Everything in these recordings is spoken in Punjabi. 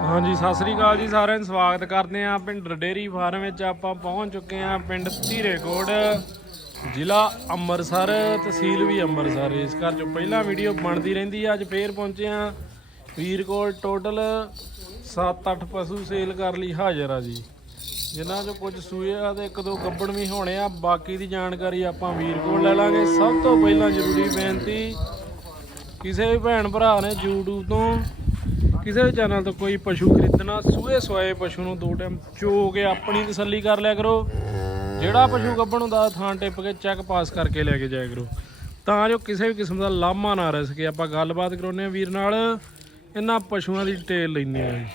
ਹਾਂਜੀ, ਸਤਿ ਸ੍ਰੀ ਅਕਾਲ ਜੀ ਸਾਰਿਆਂ ਨੂੰ ਸਵਾਗਤ ਕਰਦੇ ਆਂ ਪਿੰਡ ਡੇਰੀ ਫਾਰਮ ਵਿੱਚ ਆਪਾਂ ਪਹੁੰਚ ਚੁੱਕੇ ਆਂ ਪਿੰਡ ਧੀਰੇਕੋਟ, ਜ਼ਿਲ੍ਹਾ ਅੰਮ੍ਰਿਤਸਰ, ਤਹਿਸੀਲ ਵੀ ਅੰਮ੍ਰਿਤਸਰ। ਇਸ ਘਰ ਚੋਂ ਪਹਿਲਾਂ ਵੀਡੀਓ ਬਣਦੀ ਰਹਿੰਦੀ ਆ, ਅੱਜ ਫੇਰ ਪਹੁੰਚੇ ਆਂ ਵੀਰ ਕੋਲ ਟੋਟਲ 7-8 ਪਸ਼ੂ ਸੇਲ ਕਰ ਲਈ ਹਾਜ਼ਰ ਆ ਜੀ। ਜਿਨ੍ਹਾਂ ਚੋਂ ਕੁਝ ਸੂਏ ਆ ਤੇ ਇੱਕ ਦੋ ਗੱਬਣ ਵੀ ਹੋਣੇ ਆ। ਬਾਕੀ ਦੀ ਜਾਣਕਾਰੀ ਆਪਾਂ ਵੀਰ ਕੋਲ ਲੈ ਲਾਂਗੇ। ਸਭ ਤੋਂ ਪਹਿਲਾਂ ਜ਼ਰੂਰੀ ਬੇਨਤੀ, ਕਿਸੇ ਵੀ ਭੈਣ ਭਰਾ ਨੇ YouTube ਤੋਂ ਕਿਸੇ ਵੀ ਚੈਨਲ ਤੋਂ ਕੋਈ ਪਸ਼ੂ ਖਰੀਦਣਾ, ਸੂਏ ਸਵਾਏ ਪਸ਼ੂ ਨੂੰ ਦੋ ਟਾਈਮ ਚੋ ਕੇ ਆਪਣੀ ਤਸੱਲੀ ਕਰ ਲਿਆ ਕਰੋ। ਜਿਹੜਾ ਪਸ਼ੂ ਗੱਭਣ ਹੁੰਦਾ, ਥਾਂ ਟਿੱਪ ਕੇ ਚੈੱਕ ਪਾਸ ਕਰਕੇ ਲੈ ਕੇ ਜਾਇਆ ਕਰੋ। ਤਾਂ ਜੋ ਕਿਸੇ ਵੀ ਕਿਸਮ ਦਾ ਲਾਮਾ ਨਾ ਰਹਿ ਸਕੇ। ਆਪਾਂ ਗੱਲਬਾਤ ਕਰਾਉਂਦੇ ਆ ਵੀਰ ਨਾਲ। ਇਹਨਾਂ ਪਸ਼ੂਆਂ ਦੀ ਡਿਟੇਲ ਲੈਂਦੇ ਆ ਜੀ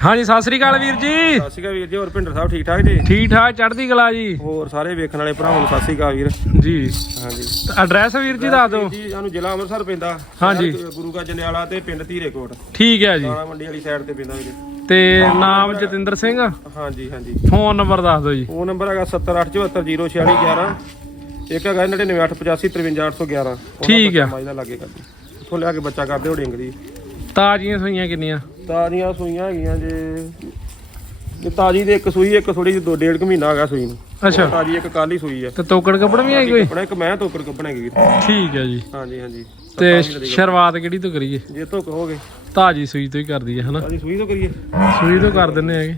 ਹਾਂਜੀ ਸਤਿ ਸ੍ਰੀ ਅਕਾਲ ਵੀਰ ਜੀ। ਸਤਿ ਸ਼੍ਰੀ ਅਕਾਲ ਵੀਰ ਜੀ ਹੋਰ ਭਿੰਡਰ ਸਾਹਿਬ ਠੀਕ ਠਾਕ ਜੀ? ਠੀਕ ਠਾਕ ਚੜ੍ਹਦੀ ਕਲਾ ਜੀ। ਹੋਰ ਸਾਰੇ ਵੇਖਣ ਵਾਲੇ ਭਰਾਵਾਂ ਨੂੰ ਸਤਿ ਸ਼੍ਰੀ ਅਕਾਲ ਵੀਰ। ਜੀ। ਹਾਂਜੀ। ਐਡਰੈਸ ਵੀਰ ਜੀ ਦੱਸ ਦਿਓ। ਜੀ ਸਾਨੂੰ ਜ਼ਿਲ੍ਹਾ ਅੰਮ੍ਰਿਤਸਰ ਪੈਂਦਾ। ਹਾਂਜੀ। ਸ਼ਹਿਰ ਗੁਰੂ ਕਾ ਜੰਡਿਆਲਾ ਤੇ ਪਿੰਡ ਧੀਰੇਕੋਟ। ਠੀਕ ਹੈ ਜੀ। ਦਾਣਾ ਮੰਡੀ ਵਾਲੀ ਸਾਈਡ ਤੇ ਪੈਂਦਾ ਵੀਰ। ਤੇ ਨਾਮ ਜਤਿੰਦਰ ਸਿੰਘ? ਹਾਂਜੀ ਹਾਂਜੀ। ਫੋਨ ਨੰਬਰ ਦੱਸ ਦਿਓ ਜੀ। ਫੋਨ ਨੰਬਰ ਹੈਗਾ 7874064611 ਇੱਕ ਹੈਗਾ 9985533811 ਠੀਕ ਆ। ਮਾਈ ਦਾ ਲਾਗੇ ਕਰਦੀ ਉੱਥੋਂ ਲਿਆ ਕੇ ਬੱਚਾ ਕਰਦੇ ਹੋ ਡਿੰਗ ਦੀ। ਤਾਜ਼ੀਆਂ ਸੂਈਆਂ ਕਿੰਨੀਆਂ? ਤਾਜ਼ੀਆਂ ਸੂਈਆਂ ਹੈਗੀਆਂ ਜੇ। ਇਹ ਤਾਜ਼ੀ ਦੇ ਇੱਕ ਸੂਈ ਇੱਕ ਥੋੜੀ ਜਿਹੀ ਦੋ ਡੇਢ ਕੁ ਮਹੀਨਾ ਹੈਗਾ ਸੂਈ ਨੂੰ। ਅੱਛਾ। ਤਾਜ਼ੀ ਇੱਕ ਕੱਲ ਹੀ ਸੂਈ ਆ। ਤੇ ਤੋਕੜ ਕੱਪੜ ਵੀ ਆਈ ਕੋਈ? ਆਪਣਾ ਇੱਕ ਮੈਂ ਤੋਕਰ ਕੱਪਣੇਗੀ ਵੀਰ। ਠੀਕ ਹੈ ਜੀ। ਹਾਂਜੀ ਹਾਂਜੀ। ਤੇ ਸ਼ੁਰੂਆਤ ਕਿਹੜੀ ਤੋਂ ਕਰੀਏ? ਜੇ ਤੋਂ ਕਹੋਗੇ ਤਾਜੀ ਸੂਈ ਤੋਂ ਹੀ ਕਰਦੀ ਹੈ ਹਨਾ? ਅਸੀਂ ਸੂਈ ਤੋਂ ਕਰੀਏ। ਸੂਈ ਤੋਂ ਕਰ ਦਿੰਨੇ ਹੈਗੇ।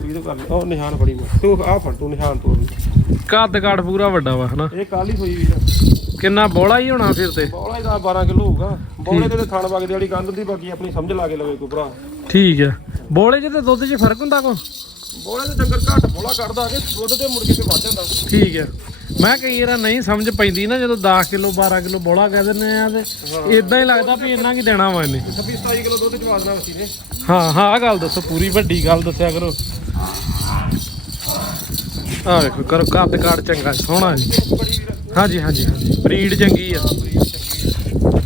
ਸੂਈ ਤੋਂ ਕਰ ਲਈ ਉਹ ਨਿਸ਼ਾਨ ਫੜੀ ਮੈਂ। ਤੂੰ ਆਹ ਫੜ ਤੂੰ ਨਿਸ਼ਾਨ ਤੋੜ ਲਈ। ਕੱਦ ਕਾਠ ਪੂਰਾ ਵੱਡਾ ਵਾ ਹਨਾ? ਇਹ ਕੱਲ ਹੀ ਸੂਈ ਵੀਰ ਕਿੰਨਾ ਬੋਲਾ ਹੀ ਹੋਣਾ ਫਿਰ ਤੇ। ਬੋਲਾ ਹੀ ਦਾ 12 ਕਿਲੋ ਹੋਊਗਾ। ਬੋਲੇ ਦੇ ਤੇ ਥਣ ਵਗਦੇ ਵਾਲੀ ਕੰਧ ਦੀ ਬਾਕੀ ਆਪਣੀ ਸਮਝ ਲਾ ਕੇ ਲਵੇ ਕੋਈ ਭਰਾ। ਠੀਕ ਹੈ। ਬੋਲੇ ਤੇ ਦੁੱਧ 'ਚ ਫ਼ਰਕ ਹੁੰਦਾ ਕੋ ਬੋਲੇ ਤੇ ਡੰਗਰ ਘੱਟ ਬੋਲਾ ਕੱਢਦਾ ਕਿ ਦੁੱਧ ਤੇ ਕੇ ਤੇ ਵੱਧ ਜਾਂਦਾ। ਠੀਕ ਹੈ। ਮੈਂ ਕਈ ਵਾਰ ਨਹੀਂ ਸਮਝ ਪੈਂਦੀ ਨਾ ਜਦੋਂ 10 ਕਿਲੋ 12 ਕਿਲੋ ਬੋਲਾ ਕਹਿ ਦਿੰਦੇ ਆ ਤੇ ਇਦਾਂ ਹੀ ਲੱਗਦਾ ਵੀ ਇੰਨਾ ਕੀ ਦੇਣਾ ਵਾ ਇਹਨੇ। 26 27 ਕਿਲੋ ਦੁੱਧ ਚਵਾਦਣਾ ਵਸੀ ਨੇ। ਹਾਂ ਹਾਂ ਆਹ ਗੱਲ ਦੱਸੋ ਪੂਰੀ ਵੱਡੀ ਗੱਲ ਦੱਸਿਆ ਕਰੋ। ਆ ਵੇਖੋ ਕਰੋ ਕੱਦ ਕਾਠ ਚੰਗਾ ਸੋਹਣਾ ਜੀ। ਹਾਂਜੀ ਹਾਂਜੀ ਹਾਂਜੀ। ਬਰੀਡ ਚੰਗੀ ਆ।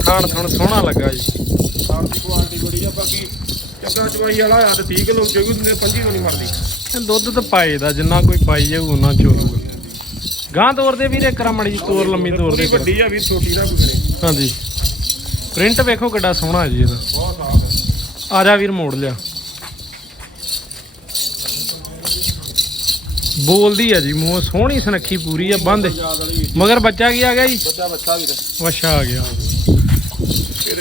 ਖਾਣ ਥਣ ਸੋਹਣਾ ਲੱਗਾ ਜੀ। ਸਾਰ ਦੀ ਕੁਆਲਿਟੀ ਬੜੀ ਆ ਬਾਕੀ ਚੰਗਾ ਚਵਾਈ ਵਾਲਾ ਆ ਤੇ 30 ਕਿਲੋ ਚੋਗੂ ਨੇ 25 ਨੂੰ ਨਹੀਂ ਮਰਦੀ। ਇਹ ਦੁੱਧ ਤਾਂ ਪਾਏ ਦਾ ਜਿੰਨਾ ਕੋਈ ਪਾਈ ਜਾਊ ਉਹਨਾਂ ਚੋਲੂਗਾ ਗਾਂ ਤੋਰ ਦੇ ਵੀਰੇ ਕਰਾ ਮੜੀ ਜੀ ਤੋਰ ਲੰਮੀ ਤੋਰ ਦੇ ਥੋੜੀ ਵੱਡੀ ਆ ਵੀਰ ਛੋਟੀ ਨਾ ਕੋਈ ਕਰੇ। ਹਾਂਜੀ। ਪ੍ਰਿੰਟ ਵੇਖੋ ਕਿੱਡਾ ਸੋਹਣਾ ਜੀ ਇਹਦਾ। ਬਹੁਤ ਸਾਫ਼ ਆ। ਜਾ ਵੀਰ ਮੋੜ ਲਿਆ। ਬੋਲਦੀ ਆ ਜੀ ਮੂੰਹ ਸੋਹਣੀ ਸੁਨੱਖੀ ਪੂਰੀ ਆ ਬੰਦ। ਮਗਰ ਬੱਚਾ ਕੀ ਆ ਗਿਆ ਜੀ? ਬੱਚਾ ਬੱਚਾ ਵੀਰ। ਵਛਾ ਆ ਗਿਆ।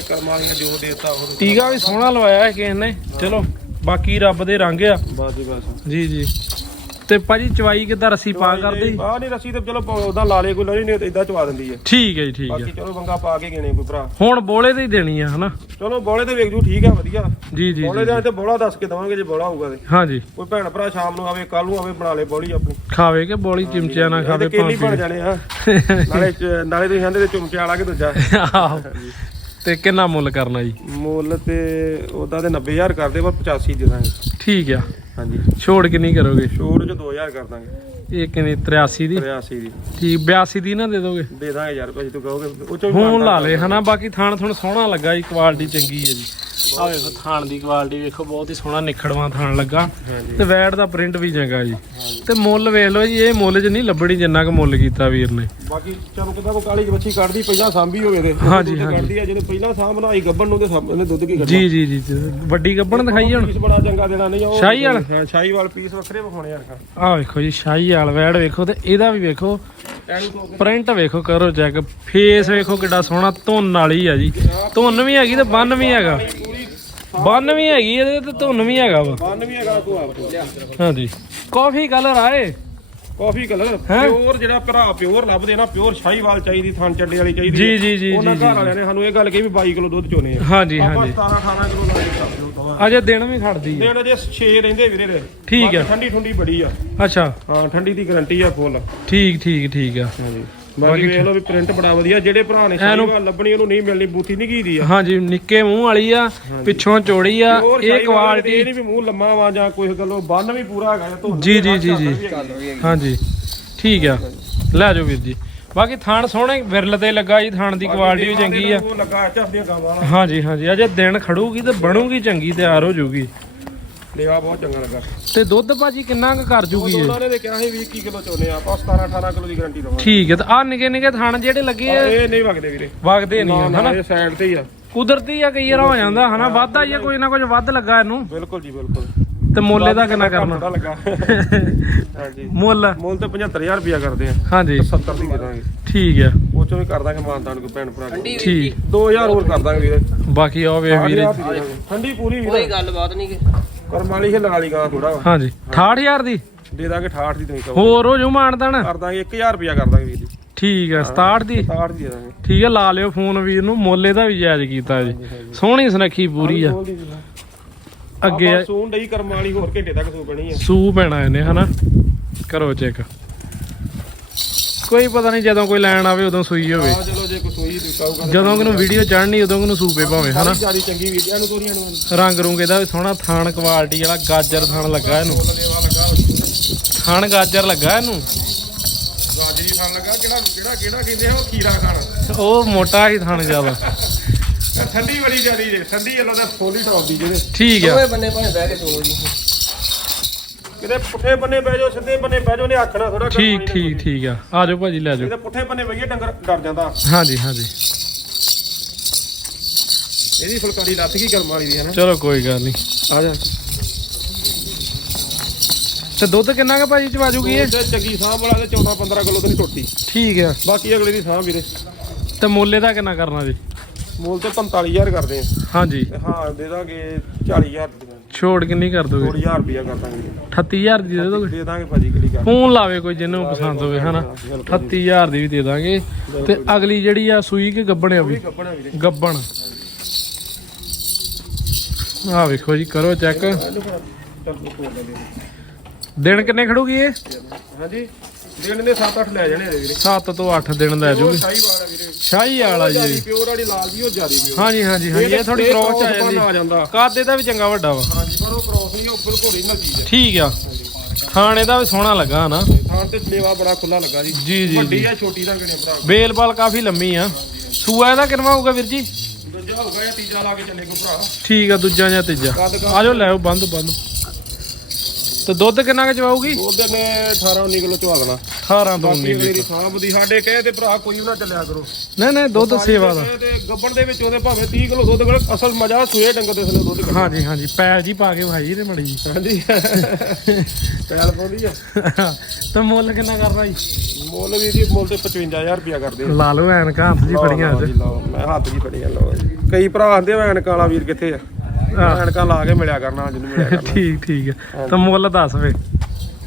ਕਰਮਾਂ ਜੋ ਦੇਤਾ ਉਹ ਟੀਕਾ ਵੀ ਸੋਹਣਾ ਲਵਾਇਆ ਹੈ ਕਿਸੇ ਨੇ। ਚਲੋ ਬਾਕੀ ਰੱਬ ਦੇ ਰੰਗ ਆ। ਬਸ ਜੀ ਬਸ ਜੀ ਜੀ। ਤੇ ਭਾਜੀ ਚਵਾਈ ਕਿੱਦਾਂ ਰੱਸੀ ਪਾ ਕਰਦੇ? ਜੀ? ਆ ਨਹੀਂ ਰੱਸੀ ਤੇ ਚਲੋ ਉਹਦਾ ਲਾ ਲੇ ਕੋਈ ਲੜੀ ਨਹੀਂ ਇਦਾਂ ਚਵਾ ਦਿੰਦੀ ਹੈ ਠੀਕ ਹੈ ਜੀ ਠੀਕ ਬਾਕੀ ਹੈ। ਚਲੋ ਬੰਗਾ ਪਾ ਕੇ ਗਿਣੇ ਕੋਈ ਭਰਾ। ਹੁਣ ਬੋਲੇ ਤੇ ਹੀ ਦੇਣੀ ਆ ਹਨਾ? ਚਲੋ ਬੋਲੇ ਤੇ ਵੇਖ ਜੂ ਠੀਕ ਆ ਵਧੀਆ। ਜੀ ਜੀ ਬੋਲੇ ਜੀ ਦੇ ਤੇ ਬੋਲਾ ਦੱਸ ਕੇ ਦਵਾਂਗੇ ਜੇ ਬੋਲਾ ਹੋਊਗਾ ਤੇ। ਹਾਂਜੀ ਕੋਈ ਭੈਣ ਭਰਾ ਸ਼ਾਮ ਨੂੰ ਆਵੇ ਕੱਲ ਨੂੰ ਆਵੇ ਬਣਾ ਲੇ ਬੋਲੀ ਆਪਣੀ। ਖਾਵੇ ਕਿ ਬੋਲੀ ਚਿਮਚਿਆਂ ਨਾਲ ਖਾਵੇ ਬਣ ਭਾਵੇਂ ਜਾਣੇ ਆ। ਨਾਲੇ ਨਾਲੇ ਤੁਸੀਂ ਕਹਿੰਦੇ ਤੇ ਚੁੰਮਚੇ ਵਾਲਾ ਕਿ ਦੂਜਾ। ਆਹੋ। ਤੇ ਕਿੰਨਾ ਮੁੱਲ ਕਰਨਾ ਜੀ? ਮੁੱਲ ਤੇ ਉਹਦਾ ਤੇ 90000 ਕਰਦੇ ਪਰ 85 ਦੇ ਦਾਂਗੇ। ਠੀਕ ਆ। ਹਾਂਜੀ। ਛੋੜ ਕਿੰਨੀ ਕਰੋਗੇ? ਛੋੜ ਚ 2000 ਕਰ ਦਾਂਗੇ। ਇਹ ਕਿੰਨੀ 83 ਦੀ? 83 ਦੀ। ਠੀਕ 82 ਦੀ ਨਾ ਦੇ ਦੋਗੇ? ਦੇ ਦਾਂਗੇ ਯਾਰ ਭਾਜੀ ਤੂੰ ਕਹੋਗੇ। ਉਹ ਚੋਂ ਵੀ ਹੁਣ ਲਾ ਲੇ ਹਨਾ? ਬਾਕੀ ਥਾਣ ਥਣ ਸੋਹਣਾ ਲੱਗਾ ਜੀ ਕੁਆਲਿਟੀ ਚੰਗੀ ਹੈ ਜੀ। ਆ ਵੇਖੋ ਥਾਣ ਦੀ ਕੁਆਲਿਟੀ ਵੇਖੋ ਬਹੁਤ ਹੀ ਸੋਹਣਾ ਨਿਖੜਵਾ ਥਾਣ ਲੱਗਾ। ਤੇ ਵੈਟ ਦਾ ਪ੍ਰਿੰਟ ਵੀ ਚੰਗਾ ਜੀ ਤੇ ਮੁੱਲ ਵੇਖ ਲਓ ਜੀ ਇਹ ਮੁੱਲ 'ਚ ਨਹੀਂ ਲੱਭਣੀ ਜਿੰਨਾ ਕੁ ਮੁੱਲ ਕੀਤਾ ਵੀਰ ਨੇ ਬਾਕੀ ਚਲੋ ਕਿਦਾਂ ਕੋ ਕਾਲੀ ਬੱਚੀ ਕੱਢਦੀ ਪਹਿਲਾਂ ਸਾਂਭੀ ਹੋਵੇ ਤੇ ਹਾਂਜੀ, ਹਾਂਜੀ। ਕੱਢਦੀ ਆ ਜਿਹਨੇ ਪਹਿਲਾਂ ਸਾਂਭ ਬਣਾਈ ਗੱਬਣ ਨੂੰ ਤੇ ਸਾਂਭ- ਇਹਨੇ ਦੁੱਧ ਕੀ ਜੀ ਜੀ ਜੀ। ਵੱਡੀ ਗੱਬਣ ਦਿਖਾਈ ਹੁਣ ਪੀਸ ਬੜਾ ਚੰਗਾ ਦੇਣਾ ਨਹੀਂ ਉਹ ਸ਼ਾਹੀ ਵਾਲਾ? ਹਾਂ ਸ਼ਾਹੀ ਵਾਲ ਪੀਸ ਵੱਖਰੇ ਵਿਖਾਉਣੇ ਯਾਰ ਆਹ ਵੇਖੋ ਜੀ ਸ਼ਾਹੀ ਵਾਲ ਵੈੜ ਵੇਖੋ ਤੇ ਇਹਦਾ ਵੀ ਵੇਖੋ ਪ੍ਰਿੰਟ ਵੇਖੋ ਕਰੋ ਚੈੱਕ ਫੇਸ ਵੇਖੋ ਕਿੱਡਾ ਸੋਹਣਾ ਧੁੰਨ ਵਾਲੀ ਆ ਜੀ। ਧੁੰਨ ਵੀ ਹੈਗੀ ਤੇ ਬੰਨ ਵੀ ਹੈਗਾ। ਬੰਨ ਵੀ ਹੈਗੀ ਇਹਦੇ ਤੇ ਧੁੰਨ ਵੀ ਹੈਗਾ ਵਾ। ਬੰਨ ਵੀ ਹੈਗਾ ਤੂੰ ਆਪ ਹਾਂਜੀ। ਕਾਫੀ ਕਲਰ ਆਏ ਕਾਫੀ ਕਲਰ? ਪਿਓਰ ਜਿਹੜਾ ਭਰਾ ਪਿਓਰ ਲੱਭਦੇ ਨਾ ਪਿਓਰ ਸ਼ਾਹੀ ਵਾਲ ਚਾਹੀਦੀ ਥਣ ਚੱਡੇ ਵਾਲੀ ਚਾਹੀਦੀ ਜੀ ਜੀ ਜੀ ਉਹਨਾਂ ਘਰ ਵਾਲਿਆਂ ਨੇ ਸਾਨੂੰ ਇਹ ਗੱਲ ਕਹੀ ਵੀ 22 ਕਿਲੋ ਦੁੱਧ ਚੋਨੇ ਆ। ਹਾਂਜੀ ਆਪਾਂ ਹਾਂਜੀ। 17 18 ਕਿਲੋ ਲਾ ਕੇ ਅਜੇ ਦਿਨ ਵੀ ਖੜਦੀ ਹੈ ਦੇਣ ਜੇ 6 ਰਹਿੰਦੇ ਵੀਰੇ ਦੇ। ਠੀਕ ਆ। ਠੰਡੀ ਠੰਡੀ ਬੜੀ ਆ। ਅੱਛਾ। ਹਾਂ ਠੰਡੀ ਦੀ ਗਾਰੰਟੀ ਆ ਫੁੱਲ ਠੀਕ ਠੀਕ ਠੀਕ ਆ। ਹਾਂਜੀ। ਬਾਕੀ ਵੇਖ ਲਓ ਵੀ ਪ੍ਰਿੰਟ ਬੜਾ ਵਧੀਆ। ਜਿਹੜੇ ਭਰਾ ਨੇ ਸ਼ਾਹੀ ਵਾਲ ਲੱਭਣੀ ਉਹਨੂੰ ਨਹੀਂ ਮਿਲਣੀ ਬੂਥੀ ਨਹੀਂ ਗੀਦੀ ਆ। ਹਾਂਜੀ ਨਿੱਕੇ ਮੂੰਹ ਵਾਲੀ ਆ ਪਿੱਛੋਂ ਚੌੜੀ ਆ ਇਹ ਕੁਆਲਿਟੀ ਇਹ ਨਹੀਂ ਵੀ ਮੂੰਹ ਲੰਮਾ ਵਾ ਜਾਂ ਕੋਈ ਗੱਲੋਂ ਬੰਨ ਵੀ ਪੂਰਾ ਹੈਗਾ ਜੀ ਜੀ ਜੀ ਹਾਂਜੀ। ਠੀਕ ਆ। ਲੈ ਜਾਓ ਵੀਰ ਜੀ। ਬਾਕੀ ਥਾਣ ਸੋਹਣੇ ਵਿਰਲ ਤੇ ਲੱਗਾ ਜੀ ਥਾਣ ਦੀ ਕੁਆਲਿਟੀ ਵੀ ਚੰਗੀ ਆ। ਉਹ ਲੱਗਾ ਚੱਪਦੀਆਂ ਗਾਵਾਂ ਵਾਲਾ। ਹਾਂਜੀ ਹਾਂਜੀ ਅਜੇ ਦਿਨ ਖੜੂਗੀ ਤੇ ਬਣੂਗੀ ਚੰਗੀ ਤਿਆਰ ਹੋ ਜੂਗੀ। ਲੇਵਾ ਬਹੁਤ ਚੰਗਾ ਲੱਗਾ। ਤੇ ਦੁੱਧ ਭਾਜੀ ਕਿੰਨਾ ਕੁ ਕਰ ਜੂਗੀ ਇਹ? ਉਹਨਾਂ ਨੇ ਤੇ ਕਿਹਾ ਸੀ 20 ਕਿਲੋ ਚੋਨੇ ਆ ਆਪਾਂ 17 18 ਕਿਲੋ ਦੀ ਗਾਰੰਟੀ ਦਵਾਂਗੇ। ਠੀਕ ਹੈ ਤੇ ਆ ਨਿੱਕੇ ਨਿੱਕੇ ਥਾਣ ਜਿਹੜੇ ਲੱਗੇ ਆ? ਇਹ ਨਹੀਂ ਵਗਦੇ ਵੀਰੇ। ਵਗਦੇ ਨਹੀਂ ਹਨਾ? ਇਹ ਸਾਈਡ ਤੇ ਹੀ ਆ। ਕੁਦਰਤੀ ਆ ਕਈ ਵਾਰ ਹੋ ਜਾਂਦਾ ਹਨਾ? ਵਾਧਾ ਹੀ ਆ ਕੋਈ ਨਾ ਕੁਝ ਵੱਧ ਲੱਗਾ ਇਹਨੂੰ। ਬਿਲਕੁਲ ਜੀ ਬਿਲਕੁਲ। ਤੇ ਮੁੱਲ ਇਹਦਾ ਕਿੰਨਾ ਕਰਨਾ? ਥੋੜਾ ਲੱਗਾ। ਹਾਂਜੀ। ਮੁੱਲ ਮੁੱਲ ਤੇ 75000 ਰੁਪਿਆ ਕਰਦੇ ਆ। ਹਾਂਜੀ। 70 ਦੀ ਦੇ ਦਾਂਗੇ। ਠੀਕ ਆ। ਉਹ ਚੋਂ ਵੀ ਕਰ ਦਾਂਗੇ ਮਾਨਤਾਨ ਕੋਈ ਭੈਣ ਭਰਾ ਨੂੰ। ਠੀਕ 2000 ਹੋਰ ਕਰ ਦਾਂਗੇ ਵੀਰੇ। ਬਾਕੀ ਆ ਵੇ ਵੀਰੇ। 8000 ਦੀ ਦੇ ਦਾਂਗੇ। ਠੰਡੀ ਪੂਰੀ ਕੋਈ ਵੀਰੇ ਗੱਲਬਾਤ ਨਹੀਂ ਕਿ ਕਰਮ ਵਾਲੀ ਹਿੱਲ ਵਾਲੀ ਗਾਂ ਥੋੜਾ ਹਾਂਜੀ। 68000 ਦੀ? ਦੇ ਦਾਂਗੇ 68 ਦੀ ਤੁਸੀਂ ਕਹੋ। ਹੋਰ ਹੋ ਜੂ ਮਾਨਦਾਨ ਕਰ ਦਾਂਗੇ 1000 ਰੁਪਿਆ ਕਰ ਦਾਂਗੇ ਵੀਰ ਜੀ। ਠੀਕ ਆ 67 ਦੀ? 68 ਦੀ ਦੇ ਦਾਂਗੇ। ਠੀਕ ਆ ਲਾ ਲਿਓ ਫੋਨ ਵੀਰ ਨੂੰ। ਮੁੱਲ ਇਹਦਾ ਵੀ ਜਾਇਜ਼ ਕੀਤਾ ਜੀ। ਸੋਹਣੀ ਸੁਨੱਖੀ ਪੂਰੀ ਆ। ਦੀ। ਅੱਗੇ ਆਪਾਂ ਸੂਣ ਡਈ ਕਰਮ ਵਾਲੀ ਹੋਰ ਘੰਟੇ ਤੱਕ ਸੂ ਬਣੀ ਆ। ਸੂ ਪੈਣਾ ਇਹਨੇ ਹਨਾ? ਕਰੋ ਚੈੱਕ ਕੋਈ ਪਤਾ ਨਹੀਂ ਜਦੋਂ ਕੋਈ ਲੈਣ ਆਵੇ ਉਦੋਂ ਸੂਈ ਹੋਵੇ। ਆ ਚਲੋ ਜੇ ਕੋਈ ਸੂਈ ਦਿਖਾਊਗਾ ਜਦੋਂ ਕਿਨੂੰ ਵੀਡੀਓ ਚੜਨੀ ਉਦੋਂ ਕਿਨੂੰ ਸੂਪੇ ਭਾਵੇਂ ਹਨਾ? ਜਿਆਦੀ ਚੰਗੀ ਵੀਡੀਓ ਨੂੰ ਤੋਰੀਆਂ ਨੂੰ ਰੰਗ ਰੂੰਗ ਇਹਦਾ ਵੀ ਸੋਹਣਾ ਥਾਣ ਕੁਆਲਿਟੀ ਵਾਲਾ ਗਾਜਰ ਥਾਣ ਲੱਗਾ ਇਹਨੂੰ। ਥਾਣ ਗਾਜਰ ਲੱਗਾ ਇਹਨੂੰ। ਗਾਜਰੀ ਖਾਣ ਲੱਗਾ ਕਿਹੜਾ ਕਿਹੜਾ ਕਿਹੜਾ ਕਹਿੰਦੇ ਆ ਉਹ ਖੀਰਾ ਖਾਣ? ਉਹ ਮੋਟਾ ਹੀ ਥਾਣ ਜ਼ਿਆਦਾ। ਠੰਡੀ ਬੜੀ ਜਿਆਦੀ ਜੇ ਠੰਡੀ ਵੱਲੋਂ ਤਾਂ ਫੋਲੀ ਟੌਪ ਦੀ ਜਿਹਦੇ ਠੀਕ ਆ। ਦੋਵੇਂ ਬੰਨੇ ਭਾਵੇਂ ਬਹਿ ਕੇ ਤੋੜ ਜੀ ਕਿਤੇ ਪੁੱਠੇ ਬੰਨੇ ਬਹਿ ਜਾਓ ਸਿੱਧੇ ਬੰਨੇ ਬਹਿ ਜਾਓ ਨੇ ਆਖਣਾ ਥੋੜਾ ਠੀਕ ਠੀਕ ਠੀਕ ਆ। ਆ ਜਾਓ ਭਾਜੀ ਲੈ ਜਾਓ। ਕਿਤੇ ਪੁੱਠੇ ਬੰਨੇ ਬਈਏ ਡੰਗਰ ਡਰ ਜਾਂਦਾ। ਹਾਂਜੀ ਹਾਂਜੀ। ਇਹਦੀ ਫੁਲਕਾਰੀ ਲੱਥ ਗਈ ਕਰਮ ਵਾਲੀ ਦੀ ਹੈ ਨਾ ਚਲੋ ਕੋਈ ਗੱਲ ਨਹੀਂ। ਆ ਜਾ। ਤੇ ਦੁੱਧ ਕਿੰਨਾ ਕੁ ਭਾਜੀ ਚਵਾ ਜੂਗੀ ਇਹ? ਚੰਗੀ ਸਾਹ ਵਾਲਾ ਤੇ 14 15 ਕਿਲੋ ਤੇ ਨਹੀਂ ਟੁੱਟੀ ਠੀਕ ਆ। ਬਾਕੀ ਅਗਲੇ ਦੀ ਸਾਹ ਵੀਰੇ। ਤੇ ਮੁੱਲ ਇਹਦਾ ਕਿੰਨਾ ਕਰਨਾ ਜੀ? ਮੂਲ ਤੇ 45000 ਕਰਦੇ ਆ। ਹਾਂਜੀ। ਤੇ ਹਾਂ ਦੇ ਦਾਂਗੇ 40000 ਦੇ ਦਾਂਗੇ। ਛੋੜ ਕਿੰਨੀ ਕਰ ਦੋਗੇ? 2000 ਰੁਪਿਆ ਕਰ ਦਾਂਗੇ। 38000 ਦੀ ਦੇ ਦੋਗੇ? ਦੇ ਦਾਂਗੇ ਭਾਜੀ ਕਿਹੜੀ ਗੱਲ ਫੋਨ ਲਾਵੇ ਕੋਈ ਜਿਹਨੂੰ ਪਸੰਦ ਹੋਵੇ ਹਨਾ? 38000 ਦੀ ਵੀ ਦੇ ਦਾਂਗੇ। ਤੇ ਅਗਲੀ ਜਿਹੜੀ ਆ ਸੂਈ ਕੇ ਗੱਬਣ ਆ ਵੀ? ਗੱਬਣ ਆ ਵੇਖੋ ਜੀ ਕਰੋ ਚੈੱਕ। ਦਿਨ ਕਿੰਨੇ ਖੜੂਗੀ ਇਹ? ਹਾਂਜੀ ਦਿਨ ਦੇ 7-8 ਲੈ ਜਾਣੇ ਵੀਰੇ। 7 ਤੋਂ 8 ਦਿਨ ਲੈ ਜੂਗੀ। ਸ਼ਾਹੀ ਵਾਲਾ ਜੀ। ਪਿਓਰ ਵਾਲੀ ਲਾਲ ਦੀ ਉਹ ਜਿਆਦੀ ਪਿਓਰ ਹਾਂਜੀ ਹਾਂਜੀ ਹਾਂਜੀ ਇਹ ਥੋੜੀ ਕ੍ਰੋਸ ਆ ਜਾਂਦੀ। ਕੱਦ ਇਹਦਾ ਵੀ ਚੰਗਾ ਵੱਡਾ ਵਾ। ਹਾਂਜੀ ਪਰ ਉਹ ਕ੍ਰੋਸ ਨਹੀਂ ਉਹ ਬਿਲਕੁਲ ਓਰੀਜਨਲ ਚੀਜ਼ ਹੈ। ਠੀਕ ਆ। ਖਾਣ ਇਹਦਾ ਵੀ ਸੋਹਣਾ ਲੱਗਾ ਨਾ। ਥਾਂ ਤੇ ਲੇਵਾ ਬੜਾ ਖੁੱਲਾ ਲੱਗਾ ਜੀ। ਜੀ ਜੀ ਵੱਡੀ ਆ ਛੋਟੀ ਦਾ ਕਿਹਨੇ ਭਰਾ ਬੇਲਬਾਲ ਕਾਫੀ ਲੰਮੀ ਆ। ਸੂਆ ਇਹਦਾ ਕਿੰਨਾ ਹੋਊਗਾ ਵੀਰ ਜੀ? ਦੂਜਾ ਹੋਊਗਾ ਜਾਂ ਤੀਜਾ ਲਾ ਕੇ ਚੱਲੇ ਕੋ ਭਰਾ। ਠੀਕ ਆ ਦੂਜਾ ਜਾਂ ਤੀਜਾ। ਆਜੋ ਲੈ ਆਓ ਬੰਦ ਬੰਦ। ਤੇ ਦੁੱਧ ਕਿੰਨਾ ਕੁ ਚਵਾਊਗੀ? ਉਹਦੇ ਨੇ 18 19 ਕਿਲੋ ਚਵਾ ਦੇਣਾ। 18 ਤੋਂ ਬਾਕੀ 19 ਮੇਰੀ ਸਾਂਭ ਦੀ ਸਾਡੇ ਕਹੇ ਤੇ ਭਰਾ ਕੋਈ ਵੀ ਨਾ ਚੱਲਿਆ ਕਰੋ। ਨਹੀਂ ਨਹੀਂ ਦੁੱਧ ਸੇਵਾ ਦਾ। ਤੇ ਗੱਬਣ ਦੇ ਵਿੱਚ ਉਹਦੇ ਭਾਵੇਂ 30 ਕਿਲੋ ਦੁੱਧ ਕੋਲ ਅਸਲ ਮਜ਼ਾ ਸੂਏ ਡੰਗਰ ਦੇ ਥੱਲੇ ਦੁੱਧ ਕੱਢਣਾ। ਹਾਂਜੀ ਹਾਂਜੀ ਪੈਲ ਜੀ ਪਾ ਕੇ ਭਾਈ ਤੇ ਮੜੀ ਹਾਂਜੀ। ਪੈਲ ਪਾਉਂਦੀ ਆ। ਤੇ ਮੁੱਲ ਕਿੰਨਾ ਕਰਨਾ ਜੀ? ਮੁੱਲ ਵੀ ਜੀ ਮੁੱਲ ਤੇ 55000 ਰੁਪਿਆ ਕਰਦੇ ਆ। ਲਾ ਲਓ ਐਨਕਾਂ ਹੱਥ ਜੀ ਫੜੀਆਂ ਲਓ ਜੀ, ਲਓ, ਮੈਂ ਹੱਥ ਜੀ ਫੜੀਆਂ ਲਓ ਜੀ। ਕਈ ਭਰਾ ਆਂਦੇ ਐਨਕਾਂ ਵਾਲਾ ਵੀਰ ਕਿੱਥੇ ਆ। ਐਨਕਾਂ ਲਾ ਕੇ ਮਿਲਿਆ ਕਰਨਾ ਜਿਹਨੂੰ ਮਿਲਿਆ ਕਰਨਾ। ਠੀਕ ਠੀਕ ਆ ਤੇ ਮੁੱਲ ਦੱਸ ਵੇ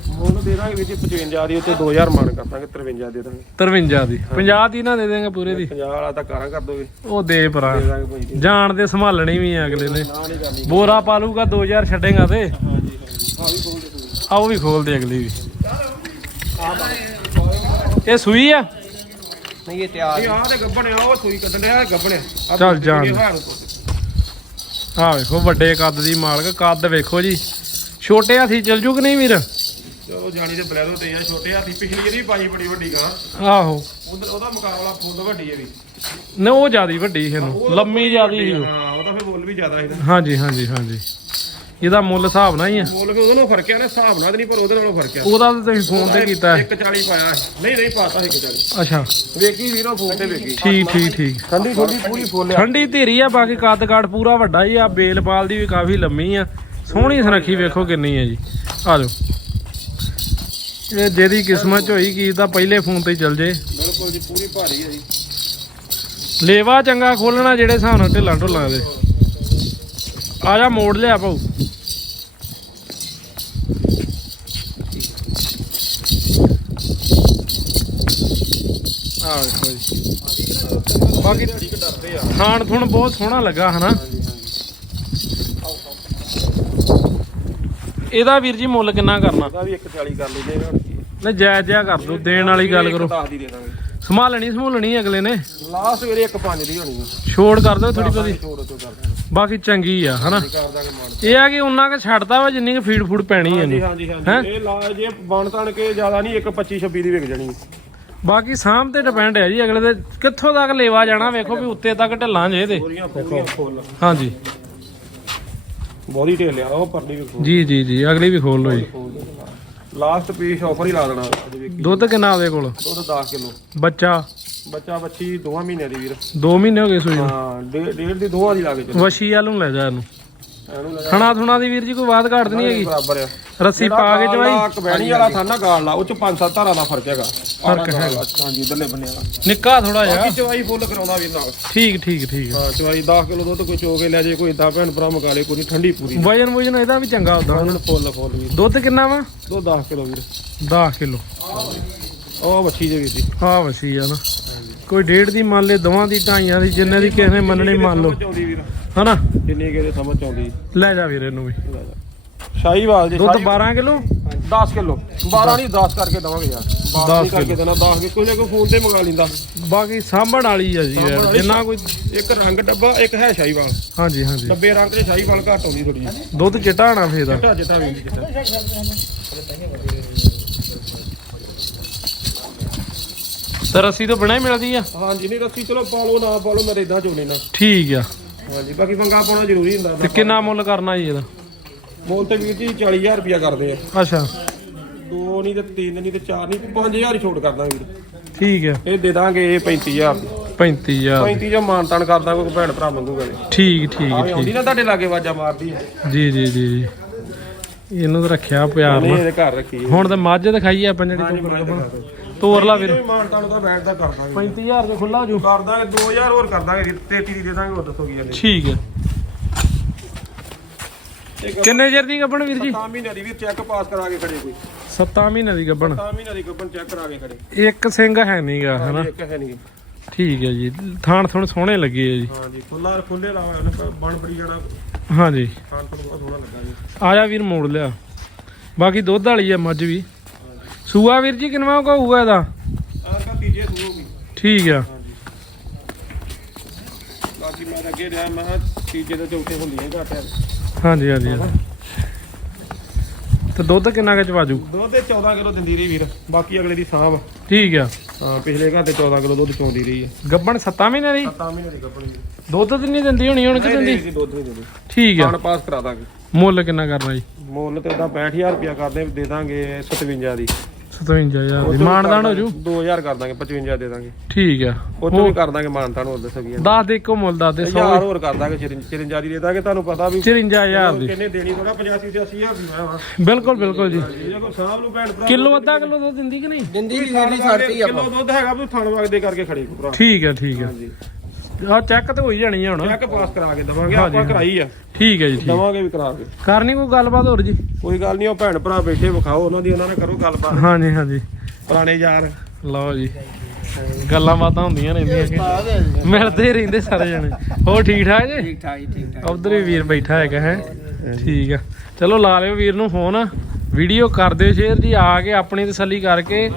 ਮੁੱਲ ਦੇ ਦਾਂਗੇ ਵਿੱਚ 55 ਦੀ ਉੱਤੇ 2000 ਮਾਨ ਕਰ ਦਾਂਗੇ 53 ਦੇ ਦਾਂਗੇ। 53 ਦੀ। 50 ਦੀ ਨਾ ਦੇ ਦੇਂਗੇ ਪੂਰੇ ਦੀ। 50 ਵਾਲਾ ਤਾਂ ਕਾਰਾਂ ਕਰ ਦੋਗੇ। ਉਹ ਦੇ ਪਰਾਂ ਜਾਣ ਦੇ ਸੰਭਾਲਣੀ ਵੀ ਆ ਅਗਲੇ ਨੇ ਬੋਰਾ ਪਾਲੂਗਾ 2000 ਛੱਡੇਗਾ ਤੇ। ਹਾਂਜੀ ਹਾਂ ਵੀ ਖੋਲ ਦੇ। ਅਗਲੀ ਵੀ। ਇਹ ਸੂਈ ਆ? ਨਹੀਂ ਇਹ ਤਿਆਰ ਇਹ ਆਹ ਤੇ ਗੱਬਣ ਆ ਉਹ ਸੂਈ ਕੱਢਣ ਗੱਬਣ। ਆ ਚੱਲ ਜਾਣ ਦੇ। ਆ ਵੇਖੋ ਵੱਡੇ ਕੱਦ ਦੀ ਮਾਲਕ ਕੱਦ ਵੇਖੋ ਜੀ। ਛੋਟੇ ਹਾਥੀ ਚਲ ਜੂ ਕਿ ਨਹੀਂ ਵੀਰ? ਚਲੋ ਜਾਣੀ ਤੇ ਬਲੈਰੋ ਤੇ ਆ ਛੋਟੇ ਹਾਥੀ ਪਿਛਲੀ ਇਹਦੀ ਪਾਈ ਬੜੀ ਵੱਡੀ ਗਾਂ। ਆਹੋ। ਉਧਰ ਉਹਦਾ ਮੁਕਾਬਲਾ ਫੁੱਲ ਵੱਡੀ ਹੈ ਵੀ। ਨਾ ਉਹ ਜਿਆਦੀ ਵੱਡੀ ਇਹਨੂੰ। ਲੰਮੀ ਜਿਆਦੀ। ਹਾਂ ਉਹਦਾ ਫਿਰ ਮੁੱਲ ਵੀ ਜ਼ਿਆਦਾ ਇਹਦਾ ਹਾਂਜੀ ਹਾਂਜੀ ਹਾਂਜੀ। ਇਹਦਾ ਮੁੱਲ ਹਿਸਾਬ ਨਾਲ ਹੀ ਆ। ਮੁੱਲ ਵੀ ਉਹਦੇ ਨਾਲੋਂ ਫ਼ਰਕ ਆ ਨਾ ਹਿਸਾਬ ਨਾਲ ਤੇ ਨਹੀਂ ਪਰ ਉਹਦੇ ਨਾਲੋਂ ਫ਼ਰਕ ਆ। ਉਹਦਾ ਤਾਂ ਤੁਸੀਂ ਫੋਨ ਤੇ ਕੀਤਾ ਹੈ। 140 ਪਾਇਆ ਸੀ। ਨਹੀਂ ਨਹੀਂ ਪਾਤਾ 140 ਅੱਛਾ। ਵੇਖੀ ਵੀਰੋ ਫੋਨ ਤੇ ਵੇਖੀ। ਠੀਕ ਠੀਕ ਠੀਕ। ਠੰਡੀ ਠੰਡੀ ਪੂਰੀ ਫੁੱਲ ਆ। ਠੰਡੀ ਧੀਰੀ ਆ ਬਾਕੀ ਕੱਦ ਕਾਠ ਪੂਰਾ ਵੱਡਾ ਹੀ ਆ। ਬੇਲਪਾਲ ਦੀ ਵੀ ਕਾਫੀ ਲੰਮੀ ਆ। ਸੋਹਣੀ ਸੁਨੱਖੀ ਵੇਖੋ ਕਿੰਨੀ ਆ ਜੀ। ਆ ਜਾਓ। ਇਹ ਜਿਹਦੀ ਕਿਸਮਤ ਚ ਹੋਈ ਕੀ ਤਾਂ ਪਹਿਲੇ ਫੋਨ ਤੇ ਹੀ ਚੱਲ ਜੇ। ਬਿਲਕੁਲ ਜੀ ਪੂਰੀ ਭਾਰੀ ਹੈ ਜੀ। ਲੇਵਾ ਚੰਗਾ ਖੋਲਣਾ ਜਿਹੜੇ ਹਿਸਾਬ ਨਾਲ ਢਿੱਲਾਂ ਢੁੱਲਾਂ ਦੇ। ਆ ਜਾ ਮੋੜ ਲਿਆ ਭਾਊ ਆ ਵੇਖੋ ਜੀ ਬਾਕੀ ਦਿਹਾੜੀ ਕ ਡਰਦੇ ਆ ਖਾਣ ਥੁਣ ਬਹੁਤ ਸੋਹਣਾ ਲੱਗਾ ਹਨਾ? ਇਹਦਾ ਵੀਰ ਜੀ ਮੁੱਲ ਕਿੰਨਾ ਕਰਨਾ? ਉਹਦਾ ਵੀ 140 ਕਰ ਹੁਣ ਕੀ ਨਹੀਂ ਜਾਇਜ਼ ਜਿਹਾ ਕਰ ਦੋ ਦੇਣ ਵਾਲੀ ਗੱਲ ਕਰੋ। 10 ਦੀ ਦੇ ਦਾਂਗੇ। ਸੰਭਾਲਣੀ ਸੰਭੂਲਣੀ ਅਗਲੇ ਨੇ? ਲਾਸਟ ਵੀਰੇ 1.5 ਦੀ ਹੋਣੀ ਆ। ਛੋੜ ਕਰ ਦਿਓ ਥੋੜੀ ਬਹੁਤੀ। ਛੋੜ ਤੋਂ ਕਰ ਦਾਂਗੇ ਬਾਕੀ ਚੰਗੀ ਆ ਹਨਾ? ਕਰ ਦਾਂਗੇ ਮਾਨ ਇਹ ਆ ਕਿ ਉਹਨਾਂ ਕ ਛੱਡਦਾ ਵਾ ਜਿੰਨੀ ਕੁ ਫੀਡ ਫੂਡ ਪੈਣੀ ਹੈ ਹਾਂਜੀ ਹਾਂਜੀ? ਹਾਂਜੀ। ਇਹ ਲਾ ਜੇ ਬਣ ਤਣ ਕੇ ਜ਼ਿਆਦਾ ਨਹੀਂ 1 25 26 ਦੀ ਵਿਕ ਜਾਣੀ। ਬਾਕੀ ਸਾਂਭ ਤੇ ਡਿਪੈਂਡ ਹੈ ਜੀ ਅਗਲੇ ਦੇ ਕਿੱਥੋਂ ਤੱਕ ਲੇਵਾ ਜਾਣਾ ਵੇਖੋ ਵੀ ਉੱਤੇ ਤੱਕ ਢਿੱਲਾਂ ਜੇ ਫੁੱਲ ਹਾਂਜੀ। ਬੋਦੀ ਢੇਲਿਆ ਉਹ ਪਰਲੀ ਵੀ ਜੀ ਜੀ ਜੀ ਅਗਲੀ ਵੀ ਖੋਲ ਲਓ ਜੀ। ਲਾਸਟ ਪੀਸ ਆਫਰ ਹੀ ਲਾ ਦੇਣਾ। ਅੱਜ ਵੇਖੀ। ਦੁੱਧ ਕਿੰਨਾ ਉਹਦੇ ਕੋਲ? ਦੁੱਧ 10 ਕਿਲੋ। ਬੱਚਾ? ਬੱਚਾ ਬੱਚੀ ਦੋਵਾਂ ਮਹੀਨਿਆਂ ਦੀ ਵੀਰ। 2 ਮਹੀਨੇ ਹੋ ਗਏ ਸੂਈ ਨੂੰ? ਹਾਂ ਡੇ- ਡੇਢ ਦੀ ਦੋਵਾਂ ਦੀ ਲਾ ਕੇ ਚੱਲੋ। ਵਸ਼ੀ ਵਾਲ ਨੂੰ ਲੈ ਜਾ ਇਹਨੂੰ। ਇਹਨੂੰ ਲੈ ਥਣਾ ਥੁਣਾ ਦੀ ਵੀਰ ਜੀ ਕੋਈ ਬਾਤ ਘਾਟ ਨਹੀਂ ਹੈਗੀ? ਬਰਾਬਰ ਆ। ਰੱਸੀ ਪਾ ਕੇ ਚਵਾਈ ਕਬੈਣੀ ਵਾਲਾ ਥਾਨਾ ਗਾਲ ਲਾ ਉਹ ਚ ਪੰਜ ਸੱਤ ਧਾਰਾਂ ਦਾ ਫ਼ਰਕ ਹੈਗਾ। ਫ਼ਰਕ ਹੈਗਾ। ਹਾਂਜੀ ਉਧਰਲੇ ਬੰਨੇ ਵਾਲਾ ਨਿੱਕਾ ਥੋੜਾ ਜਿਹਾ। ਚਵਾਈ ਫੁੱਲ ਕਰਾਉਂਦਾ ਵੀਰ ਨਾਲ। ਠੀਕ ਠੀਕ ਠੀਕ। ਹਾਂ ਚਵਾਈ 10 ਕਿਲੋ ਦੁੱਧ ਕੋਈ ਚੋ ਕੇ ਲੈ ਜੇ ਕੋਈ ਇਦਾਂ ਭੈਣ ਭਰਾ ਮਕਾ ਲੇ ਕੋਈ ਠੰਡੀ ਪੂਰੀ। ਵਜਨ ਵਜਨ ਇਹਦਾ ਵੀ ਚੰਗਾ ਹੁੰਦਾ ਉਹਨਾਂ ਨੂੰ ਫੁੱਲ ਫੁੱਲ ਵੀਰ। ਦੁੱਧ ਕਿੰਨਾ ਵਾ? ਦੋ 10 ਕਿਲੋ ਵੀਰ। 10 ਕਿਲੋ। ਉਹ ਮੱਛੀ ਜੇ ਜੀ। ਆ ਵਸੀ ਆ ਨਾ। ਕੋਈ ਡੇਢ ਦੀ ਮੰਨ ਲੈ ਦੋਵਾਂ ਦੀ ਢਾਈਆਂ ਦੀ ਜਿੰਨੇ ਦੀ ਕਿਸੇ ਨੇ ਮੰਨਣੀ ਮੰਨ ਲਓ। ਹਨਾ? ਜਿੰਨੀ ਕਿਹਦੇ ਸਮਝ ਆਉਂਦੀ? ਲੈ ਜਾ ਵੀਰ ਇਹਨੂੰ ਵੀ। ਸ਼ਾਹੀਵਾਲ ਜੀ ਦੁੱਧ 12 ਕਿਲੋ? 10 ਕਿਲੋ। 12 ਨਹੀਂ 10 ਕਰਕੇ ਦਵਾਂਗੇ ਯਾਰ। 12 ਦਸ ਨਹੀਂ ਕਰਕੇ ਦੇਣਾ 10 ਕੇ ਕੋਈ ਨਾ ਕੋਈ ਫੋਨ ਤੇ ਮੰਗਾ ਲੈਂਦਾ। ਬਾਕੀ ਸਾਂਭਣ ਵਾਲੀ ਆ ਜੀ ਯਾਰ ਜਿੰਨਾ ਕੋਈ ਇੱਕ ਰੰਗ ਡੱਬਾ ਇੱਕ ਹੈ ਸ਼ਾਹੀਵਾਲ ਹਾਂਜੀ ਹਾਂਜੀ। ਡੱਬੇ ਰੰਗ ਦੇ ਸ਼ਾਹੀਵਾਲ ਘੱਟ ਆਉਂਦੀ ਥੋੜੀ ਦੁੱਧ ਚਿੱਟਾ ਆਣਾ ਫੇਰ ਦਾ ਚਿੱਟਾ ਚਿੱਟਾ ਵੀ ਚਿੱਟਾ। ਤੇ ਰੱਸੀ ਤੋਂ ਹੀ ਮਿਲਦੀ ਆ। ਹਾਂਜੀ ਨਹੀਂ ਰੱਸੀ ਚਲੋ ਪਾ ਲਓ ਨਾ ਪਾ ਲਓ ਮੇਰੇ ਇਦਾਂ ਚੋਣੇ ਨਾ। ਠੀਕ ਆ। ਹਾਂਜੀ ਬਾਕੀ ਪੰਗਾ ਪਾਉਣਾ ਜ਼ਰੂਰੀ ਹੁੰਦਾ। ਤੇ ਕਿੰਨਾ ਮੁੱਲ ਕਰਨਾ ਜੀ ਇਹਦਾ? ਮੋਲ ਤੇ ਵੀਰ ਜੀ 40000 ਰੁਪਿਆ ਕਰਦੇ ਆ। ਅੱਛਾ। ਦੋ ਨਹੀਂ ਤੇ ਤਿੰਨ ਨਹੀਂ ਤੇ ਚਾਰ ਨਹੀਂ 5000 ਹੀ ਛੋਟ ਕਰਦਾ ਵੀਰ। ਠੀਕ ਆ ਇਹ ਦੇ ਦਾਂਗੇ ਇਹ 35000 ਦੀ। 35000 35 ਜੋ ਮਾਨਤਾਨ ਕਰਦਾ ਕੋਈ ਭੈਣ ਭਰਾ ਮੰਗੂਗਾ ਨੇ ਠੀਕ ਠੀਕ ਆਉਂਦੀ ਨਾ ਤੁਹਾਡੇ ਲਾਗੇ ਆਵਾਜ਼ਾਂ ਮਾਰਦੀ ਹੈ ਜੀ ਜੀ ਜੀ ਜੀ। ਇਹਨੂੰ ਤਾਂ ਰੱਖਿਆ ਪਿਆਰ ਨਹੀਂ ਨਾਲ। ਇਹਦੇ ਘਰ ਰੱਖੀ ਹੈ ਹੁਣ ਤੇ ਮੱਝ ਦਿਖਾਈ ਆਪਾਂ ਜਿਹੜੀ। ਤੋਰ ਲਾ ਵੀਰ। ਕੋਈ ਮਾਨਤਾਨ ਦਾ ਬੈਠਦਾ ਕਰ ਦਾਂਗੇ 35000 ਤੇ ਖੁੱਲਾ ਹੋ ਜੂ। ਕਰ ਦਾਂਗੇ 2000 ਹੋਰ ਕਰ ਦਾਂਗੇ 33 ਦੀ ਦੇ ਦਾਂਗੇ ਹੋਰ ਦੱਸੋ ਕੀ ਜਾਂਦੇ ਠੀਕ ਹੈ। ਕਿੰਨੇ ਚਿਰ ਦੀ ਗੱਬਣ ਵੀਰ ਜੀ? 7 ਮਹੀਨੇ ਦੀ ਵੀ ਚੈੱਕ ਪਾਸ ਕਰਾ ਕੇ ਖੜੇ ਕੋਈ। 7 ਮਹੀਨੇ ਦੀ ਗੱਬਣ 7 ਮਹੀਨੇ ਦੀ ਗੱਪਨ ਚੈੱਕ ਕਰਾ ਕੇ ਖੜੇ। ਇੱਕ ਸਿੰਘ ਹੈ ਨਹੀਂਗਾ ਹਨਾ? ਇੱਕ ਹੈ ਨਹੀਂ ਠੀਕ ਹੈ ਜੀ। ਥਾਣ ਥੁਣ ਸੋਹਣੇ ਲੱਗੇ ਆ ਜੀ। ਹਾਂਜੀ ਫੁੱਲਾ ਖੁੱਲੇ ਲਾਇਆ ਉਹਨੇ ਬਣ ਬੜੀ ਜਾਣਾ ਹਾਂਜੀ। ਖਾਣ ਤੋਂ ਬਹੁਤ ਸੋਹਣਾ ਲੱਗਾ ਜੀ। ਆਜਾ ਵੀਰ ਮੋੜ ਲਿਆ। ਬਾਕੀ ਦੁੱਧ ਵਾਲੀ ਆ ਮੱਝ ਵੀ। ਸੂਆ ਵੀਰ ਜੀ ਕਿੰਨਾ ਕੋ ਹੋਊਗਾ ਇਹਦਾ? ਆਹ ਤਾਂ ਤੀਜੇ ਸੂਗੀ ਠੀਕ ਆ। ਬਾਕੀ ਮੈਂ ਅੱਗੇ ਰਿਹਾ ਮੈਂ ਤੀਜੇ ਤੇ ਚੌਥੇ ਹੁੰਦੀਆਂ ਘੱਟ ਆ। ਹਾਂਜੀ ਹਾਂਜੀ। ਤੇ ਦੁੱਧ ਕਿੰਨਾ ਕੁ ਚਵਾਜੂ? ਦੁੱਧ ਤੇ 14 ਕਿਲੋ ਦਿੰਦੀ ਰਹੀ ਵੀਰ ਬਾਕੀ ਅਗਲੇ ਦੀ ਸਾਂਭ। ਠੀਕ ਆ। ਹਾਂ ਪਿਛਲੇ ਘਰ ਤੇ 14 ਕਿਲੋ ਦੁੱਧ ਚੋਂਦੀ ਰਹੀ ਹੈ ਗੱਬਣ 7 ਮਹੀਨੇ ਦੀ? 7 ਮਹੀਨੇ ਦੀ ਗੱਪਣੀ ਦੁੱਧ ਤੇ ਨਹੀਂ ਦਿੰਦੀ ਹੋਣੀ ਹੁਣ ਕਿ ਦਿੰਦੀ? ਦੁੱਧ ਨਹੀਂ ਦਿੰਦੀ। ਠੀਕ ਆ। ਖਾਣ ਪਾਸ ਕਰਾ ਦਾਂਗੇ। ਮੁੱਲ ਕਿੰਨਾ ਕਰਨਾ ਜੀ? ਮੁੱਲ ਤੇ ਉਹਦਾ 65000 ਰੁਪਿਆ ਕਰਦੇ ਦੇ ਦਾਂਗੇ 57 ਦੀ। 57000 ਦੀ। ਮਾਨਦਾਨ ਹੋ ਜੂ? 2000 ਕਰ ਦਾਂਗੇ 55 ਦੇ ਦਾਂਗੇ। ਠੀਕ ਆ। ਉਹ ਤੋਂ ਵੀ ਕਰ ਦਾਂਗੇ ਮਾਨਤਾਨ ਹੋਰ ਦੱਸੋ ਕੀ ਦੱਸ ਦੇ ਇੱਕੋ ਮੁੱਲ ਦੱਸ ਦੇ 100 ਹਜ਼ਾਰ ਹੋਰ ਕਰ ਦਾਂਗੇ 54 ਦੀ ਦੇ ਦਾਂਗੇ ਤੁਹਾਨੂੰ ਪਤਾ ਵੀ 54000 ਦੀ। ਕਿੰਨੇ ਦੇਣੀ ਥੋੜਾ 85 ਤੇ 80000 ਦੀ ਮੈਂ ਵਾ। ਬਿਲਕੁਲ ਬਿਲਕੁਲ ਜੀ। ਜੇ ਕੋਈ ਸਾਹਬ ਨੂੰ ਭੈਣ ਭਰਾ। ਕਿਲੋ ਅੱਧਾ ਕਿਲੋ ਦੁੱਧ ਦਿੰਦੀ ਕਿ ਨਹੀਂ? ਦਿੰਦੀ ਵੀ ਵੀਰ ਦੀ ਛੱਡਤੀ ਆਪਾਂ। ਕਿਲੋ ਦੁੱਧ ਹੈਗਾ ਵੀ ਥਣ ਵਗਦੇ ਕਰਕੇ ਖੜੀ ਭਰਾ। ਠੀਕ ਆ ਠੀਕ ਆ। ਆ ਚੈੱਕ ਤੇ ਹੋਈ ਜਾਣੀ ਆ ਹੁਣ। ਚੈੱਕ ਪਾਸ ਕਰਾ ਕੇ ਦਵਾਂਗੇ ਆਪਾਂ ਕਰਾਈ ਆ। ਠੀਕ ਹੈ ਜੀ ਠੀਕ। ਦਵਾਂਗੇ ਵੀ ਕਰਾ ਕੇ। ਕਰਨੀ ਕੋਈ ਗੱਲਬਾਤ ਹੋਰ ਜੀ? ਕੋਈ ਗੱਲ ਨਹੀਂ ਉਹ ਭੈਣ ਭਰਾ ਬੈਠੇ ਵਿਖਾਓ ਉਹਨਾਂ ਦੀ ਉਹਨਾਂ ਨਾਲ ਕਰੋ ਗੱਲਬਾਤ। ਹਾਂਜੀ ਹਾਂਜੀ। ਪੁਰਾਣੇ ਯਾਰ। ਲਓ ਜੀ। ਗੱਲਾਂ ਬਾਤਾਂ ਹੁੰਦੀਆਂ ਰਹਿੰਦੀਆਂ ਕਿ ਮਿਲਦੇ ਰਹਿੰਦੇ ਸਾਰੇ ਜਣੇ। ਹੋਰ ਠੀਕ ਠਾਕ ਜੀ? ਠੀਕ ਠਾਕ ਜੀ ਠੀਕ ਠਾਕ। ਉਧਰ ਵੀ ਵੀਰ ਬੈਠਾ ਹੈਗਾ ਹੈ। ਠੀਕ ਆ। ਚਲੋ ਲਾ ਲਿਓ ਵੀਰ ਨੂੰ ਫੋਨ। ਵੀਡੀਓ ਕਰ ਦਿਓ ਸ਼ੇਅਰ ਜੀ ਆ ਕੇ ਆਪਣੀ ਤਸੱਲੀ ਕਰਕੇ।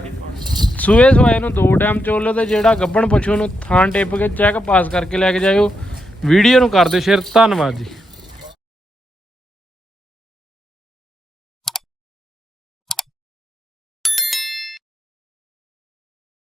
ਸੂਏ ਸਵਾਏ ਨੂੰ ਦੋ ਟਾਈਮ ਚੋਲੋ ਤੇ ਜਿਹੜਾ ਗੱਬਣ ਪਸ਼ੂ ਨੂੰ ਥਾਂ ਟੇਪ ਕੇ ਚੈੱਕ ਪਾਸ ਕਰਕੇ ਲੈ ਕੇ ਜਾਇਓ। ਵੀਡੀਓ ਨੂੰ ਕਰ ਦਿਓ ਸ਼ੇਅਰ। ਧੰਨਵਾਦ ਜੀ।